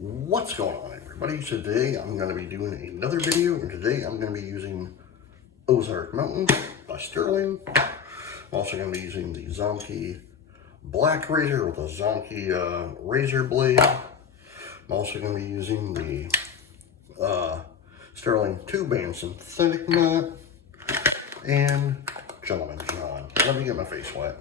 What's going on, everybody? Today I'm going to be doing another video, and today I'm going to be using Ozark Mountain by Stirling. I'm also going to be using the Zonky Black Razor with a Zonky razor blade. I'm also going to be using the Stirling 2-band synthetic knot and Gentleman John. Let me get my face wet.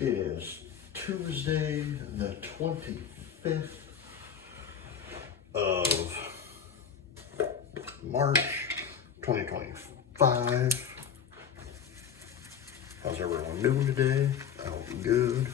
It is Tuesday, the 25th of March, 2025. How's everyone doing today? I hope good.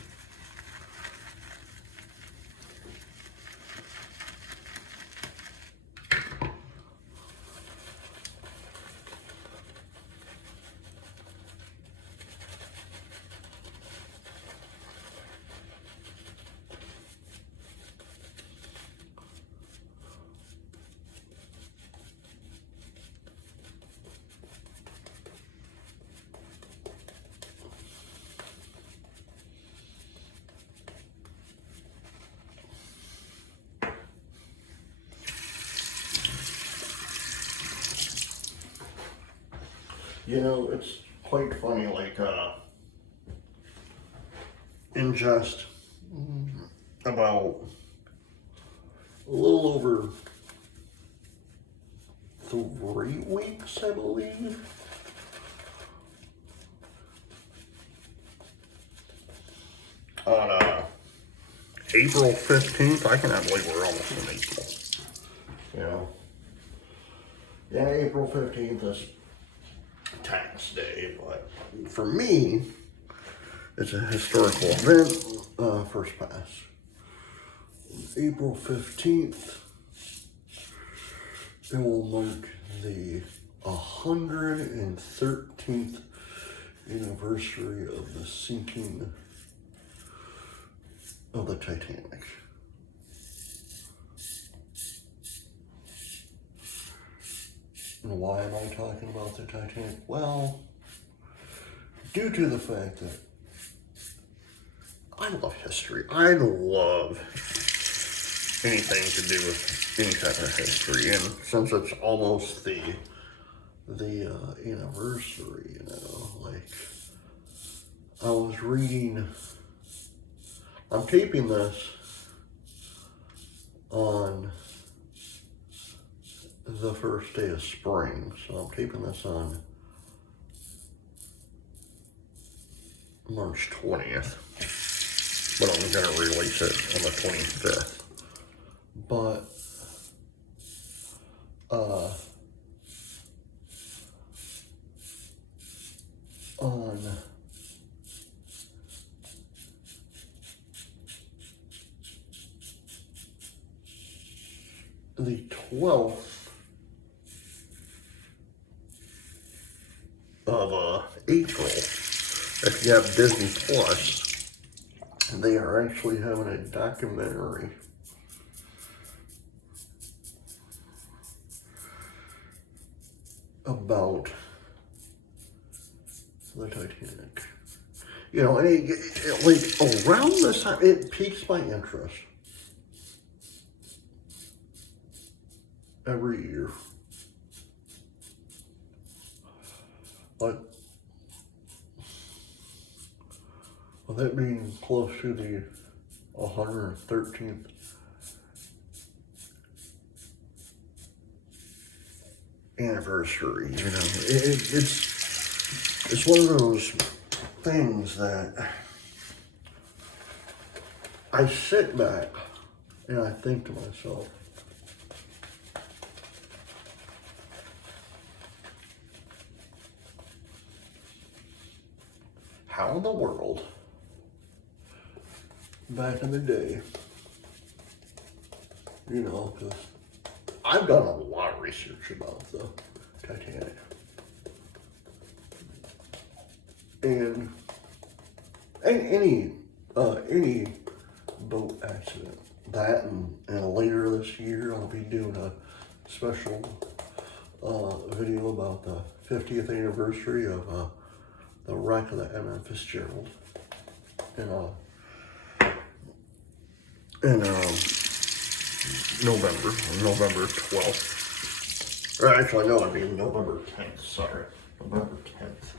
You know, it's quite funny, like, in just about a little over 3 weeks, I believe, on April 15th, I cannot believe we're almost in April, you know. Yeah, April 15th is tax day, but for me, it's a historical event. First pass, April 15th, it will mark the 113th anniversary of the sinking of the Titanic. And why am I talking about the Titanic? Well, due to the fact that I love history. I love anything to do with any type of history. And since it's almost the anniversary, you know, like, I was reading, I'm taping this on the first day of spring, so I'm taping this on March 20th, but I'm gonna release it on the 25th. But on the 12th of April, if you have Disney Plus, they are actually having a documentary about the Titanic. You know, and it, like, around this time, it piques my interest every year. But with it being close to the 113th anniversary, you know, it's one of those things that I sit back and I think to myself, how in the world, back in the day, you know, because I've done a lot of research about the Titanic, and any boat accident, that, and later this year I'll be doing a special video about the 50th anniversary of the wreck of the MM Fitzgerald in November 12th. Or actually, no, it'd be November 10th, sorry. November 10th.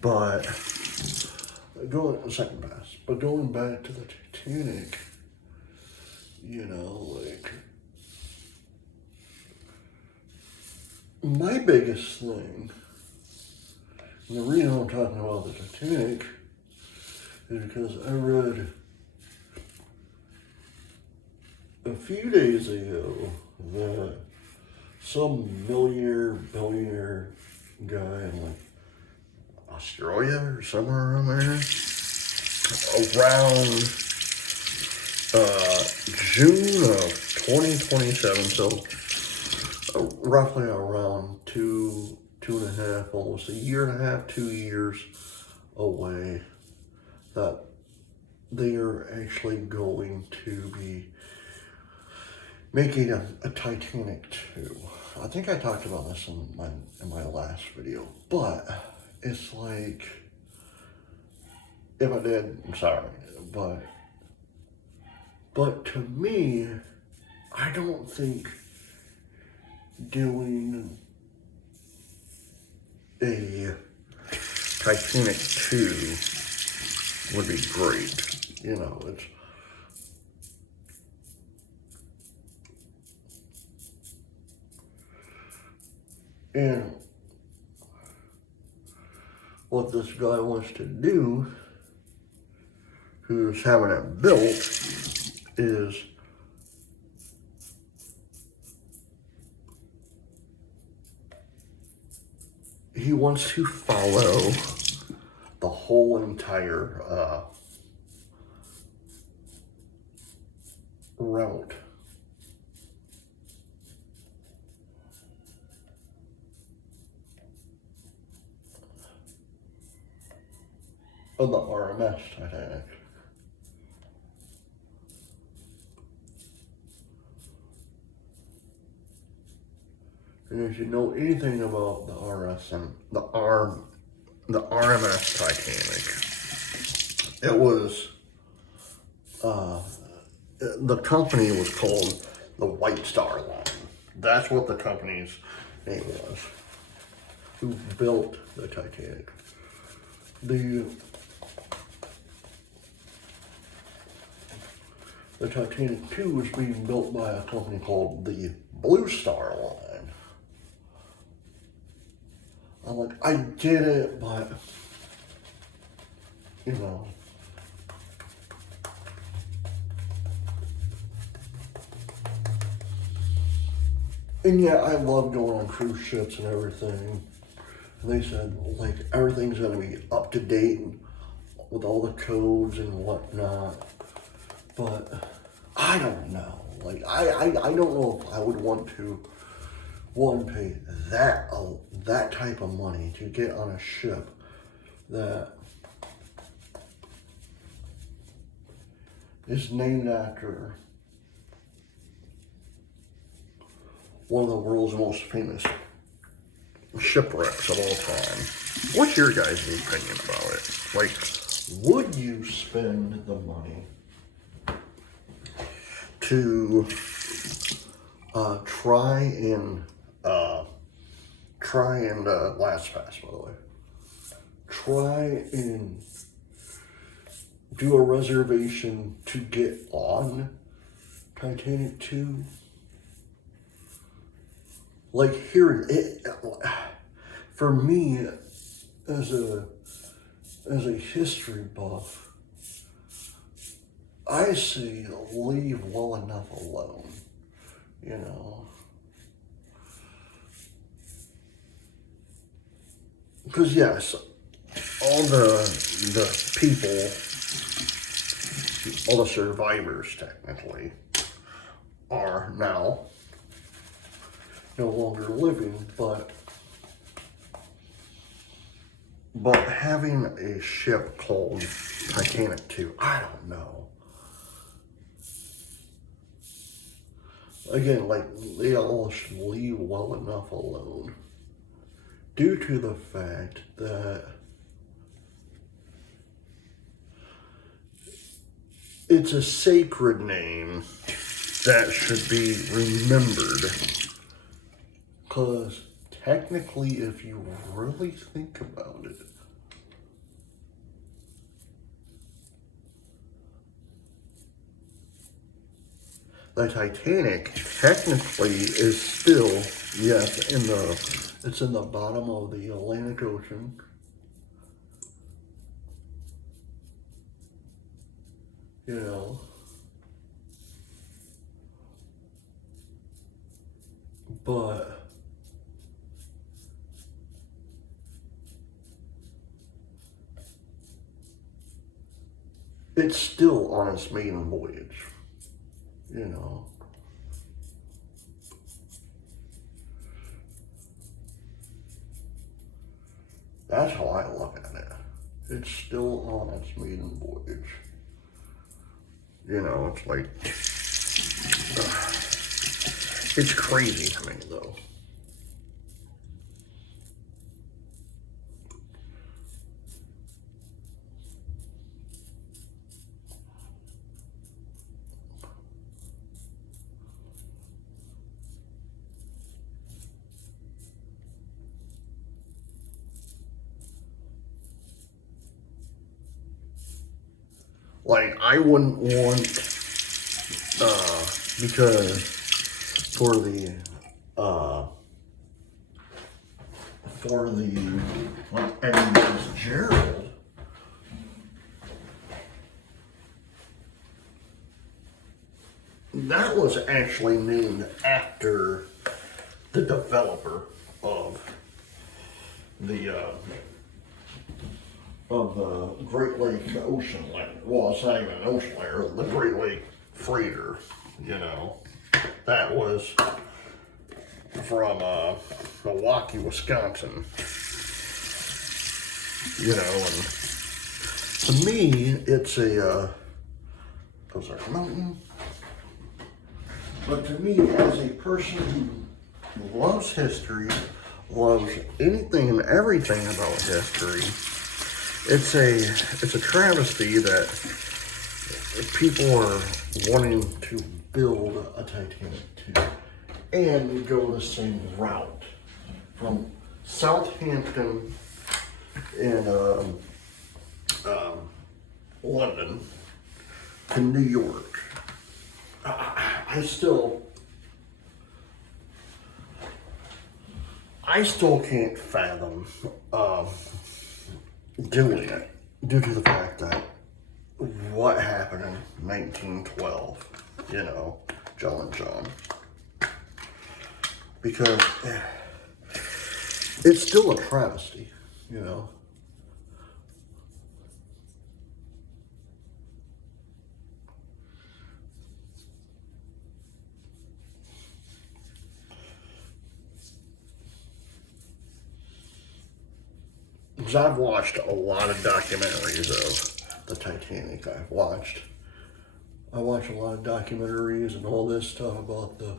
But, second best. But going back to the Titanic, you know, like, my biggest thing, and the reason I'm talking about the Titanic, is because I read a few days ago that some billionaire guy in like Australia or somewhere around there, around June of 2027, so roughly around two and a half, almost a year and a half, 2 years away, that they are actually going to be making a Titanic 2. I think I talked about this in my last video, but it's like, if I did, I'm sorry, but to me, I don't think doing a Titanic 2 would be great. You know, it's, and what this guy wants to do, who's having it built, is he wants to follow the whole entire route of the RMS Titanic. And if you know anything about the RMS Titanic, it was the company was called the White Star Line. That's what the company's name was. Who built the Titanic? The Titanic 2 was being built by a company called the Blue Star Line. I'm like, I get it, but, you know. And yeah, I love going on cruise ships and everything. And they said, like, everything's gonna be up to date with all the codes and whatnot. But I don't know. Like, I don't know if I would want to, one, pay that type of money to get on a ship that is named after one of the world's most famous shipwrecks of all time. What's your guys' opinion about it? Like, would you spend the money to try and last pass, by the way, try and do a reservation to get on Titanic 2? Like, here, for me, as a history buff, I say leave well enough alone, you know. Because yes, all the people, all the survivors technically, are now no longer living, but having a ship called Titanic 2, I don't know. again, like, they all should leave well enough alone. Due to the fact that it's a sacred name that should be remembered. Because technically, if you really think about it, the Titanic technically is still, yes, it's in the bottom of the Atlantic Ocean. You know, but it's still on its maiden voyage, you know. That's how I look at it. It's still on its maiden voyage. You know, it's like, it's crazy to me though. Like, I wouldn't want, because for the Edmund Fitzgerald, that was actually named after the developer of the Great Lake ocean liner. Well, it's not even an ocean liner, the Great Lake freighter, you know. That was from Milwaukee, Wisconsin. You know, and to me, it's a Ozark Mountain. But to me, as a person who loves history, loves anything and everything about history, it's a travesty that people are wanting to build a Titanic too, and go the same route from Southampton in London to New York. I still can't fathom doing it due to the fact that what happened in 1912, you know, John. Because it's still a travesty, you know. Because I've watched a lot of documentaries of the Titanic. I watch a lot of documentaries and all this stuff about the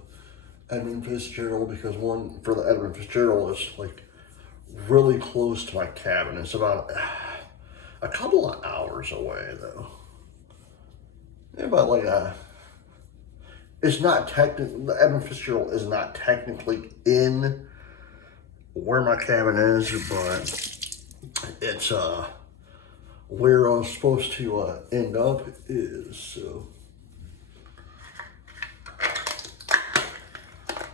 Edmund Fitzgerald, because one for the Edmund Fitzgerald is like really close to my cabin. It's about a couple of hours away though. Yeah, but like it's not technically, the Edmund Fitzgerald is not technically in where my cabin is, but it's where I'm supposed to end up is. So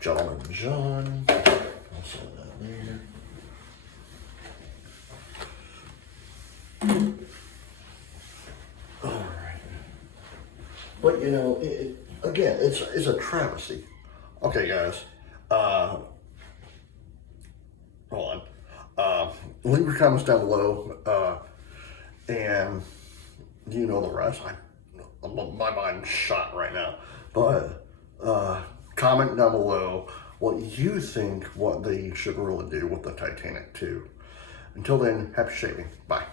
Gentleman John, I'll send that there. All right, but you know, again, it's a travesty. Okay, guys, hold on. Leave your comments down below, and you know the rest. My mind's shot right now, but comment down below what you think, what they should really do with the Titanic too. Until then, happy shaving. Bye.